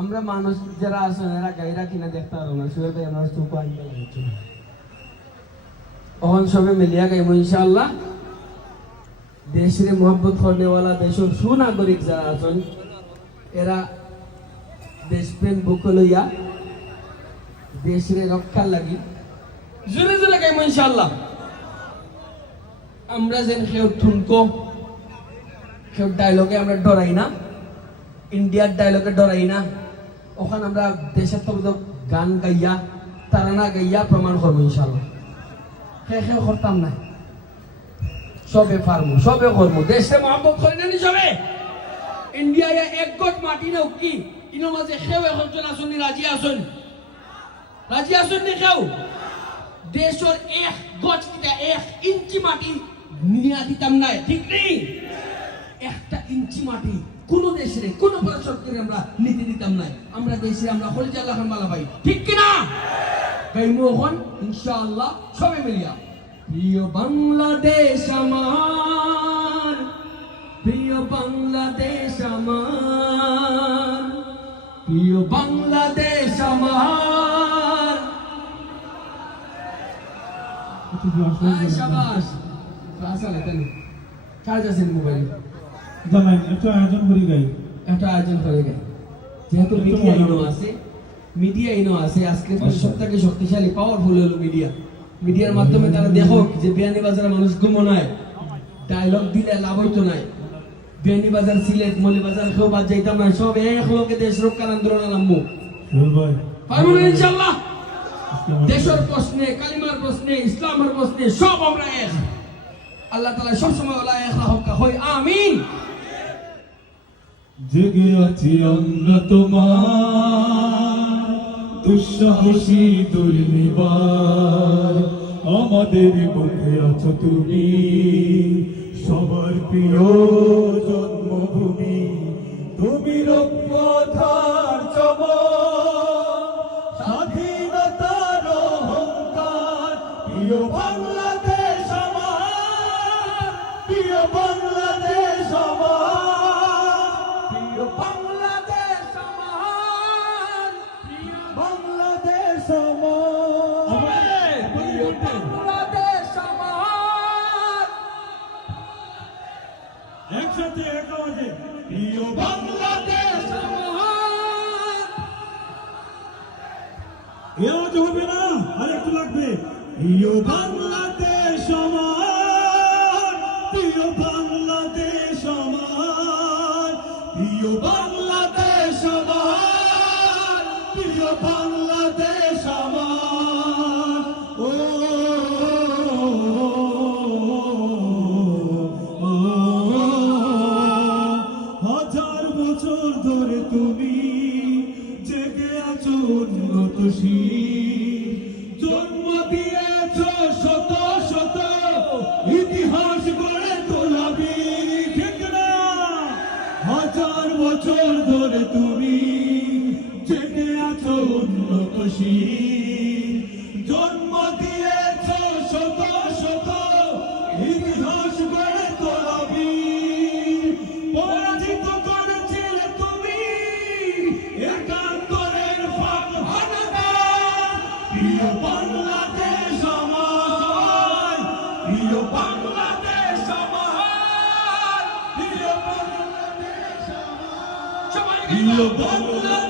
আমরা মানুষ যারা আছেন এরা গাইরা কিনা দেখতে পারো না। শুয়ে ভাই আমরা চুপ আনতে লাগছে তখন সবে মিলিয়া গাইব ইনশাআল্লাহ। দেশের মোহাম্মত করনেওয়ালা দেশের সুনাগরিক যারা আছেন, এরা দেশপ্রেম বুক লইয়া দেশের রক্ষার লাগি। জোরে জোরে গাইব ইনশাআল্লাহ। আমরা যেন কেউ ঠুনকো, কেউ ডায়লগে আমরা ডরাই না ইন্ডিয়ার ডায়লগে ডরাই না। ওখানে আমরা দেশের গান গাইয়া, তারানা গাইয়া প্রমাণ করব ইনশাল্লাহ সে সেও করতাম না। সবে পারব, সবে করব। দেশে মহব্বত করে নানি সবে। ইন্ডিয়া এক গট মাটি না কি? ইনো মাঝে সেও এখন আসুন রাজি আসুন রাজি আসুন নি কেউ দেশের এক গজ কিটা, এক ইঞ্চি মাটি নিয়ে দিতাম না ঠিক নেই? একটা ইঞ্চি মাটি। কোন দেশে কোন পরাশক্তির আমরা নীতি দিতাম না আমরা দেশে আমরা হলজা আল্লাহ মালা ভাই ঠিক কিনা? গাই মোহন ইনশাআল্লাহ সবে মিলিয়া। প্রিয় বাংলাদেশ আমার প্রিয় বাংলাদেশ আমার প্রিয় বাংলাদেশ আমার। শাবাশ ক্লাস আলাতেন কাজ আছেন মোবাইল। জানাই একটু আয়োজন করি গাই একটা আয়োজন করে গেল যেহেতু মিডিয়া ইনো আছে মিডিয়া ইনো আছে আজকে সবথেকে শক্তিশালী পাওয়ারফুল হলো মিডিয়া মিডিয়ার মাধ্যমে তারা দেখো যে বিয়ানি বাজারের মানুষ ঘুমো নাই ডায়লগ দিলে লাভ হইতো নাই। বিয়ানি বাজার সিলেট মলি বাজার কেউ বাদ যাইতাম না সব এক লোকে দেশ রক্ষার আন্দোলন নামবো পারব না ইনশাল্লাহ দেশের প্রশ্নে কালিমার প্রশ্নে ইসলামের প্রশ্নে সব আমরা এক। আল্লাহ তালা সবসময় ওলা এক হকা হই আমিন। জেগে আছি আমরা তোমার দুঃসাহসী দুর্নিবার আমাদের মুখে আছো তুমি। সবার প্রিয় এ আওয়াজ হবে না, আর লাগবে। প্রিয় বাংলাদেশ আমার, প্রিয় বাংলাদেশ আমার, প্রিয় বাংলাদেশ আমার, প্রিয় বাংলাদেশ শির। জন্ম দিয়েছ শত শত ইতিহাস গড়ে তোলাবি পরাজিত করেছিলে তুমি একাত্তরের ফাঁক হানাদার প্রিয় বাংলাদেশ আমার প্রিয় বাংলাদেশ আমার প্রিয় বাংলাদেশ আমার। সবাই প্রিয় বাংলাদেশ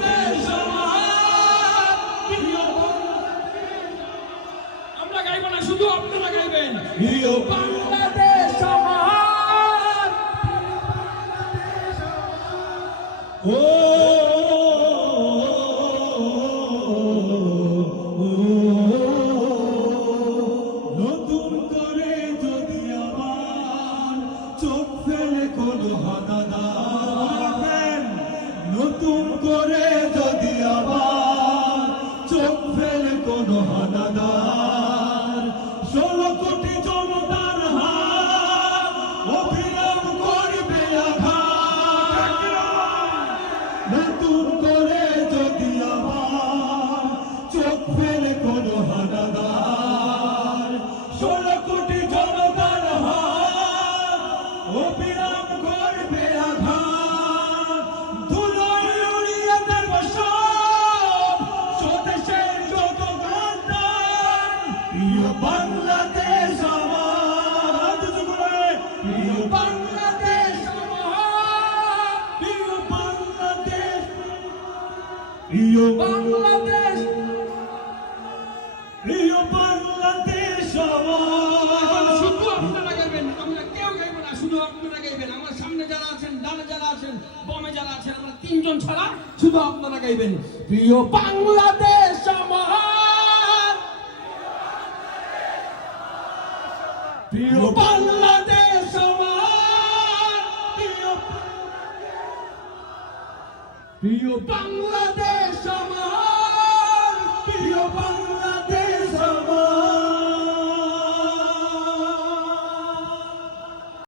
গাইব না শুধু আপনারা গাইবেন বাংলাদেশ আমার ও নতুন করে ফেলে কোন হানাদার। ষোলো কোটি জনতার হাত ও বিরাম করবে আঘাত। ধুলোয় উড়িয়ে দেব সব স্বদেশের যত গান্ধার প্রিয় বাংলাদেশ আমার। প্রিয় বাংলাদেশ আমার। প্রিয় বাংলাদেশ প্রিয় বাংলাদেশ তিনজন ছাড়া শুধু আপনারা গাইবেন। প্রিয় বাংলাদেশ আমার। প্রিয় বাংলাদেশ আমার। প্রিয় বাংলাদেশ আমার। প্রিয় বাংলাদেশ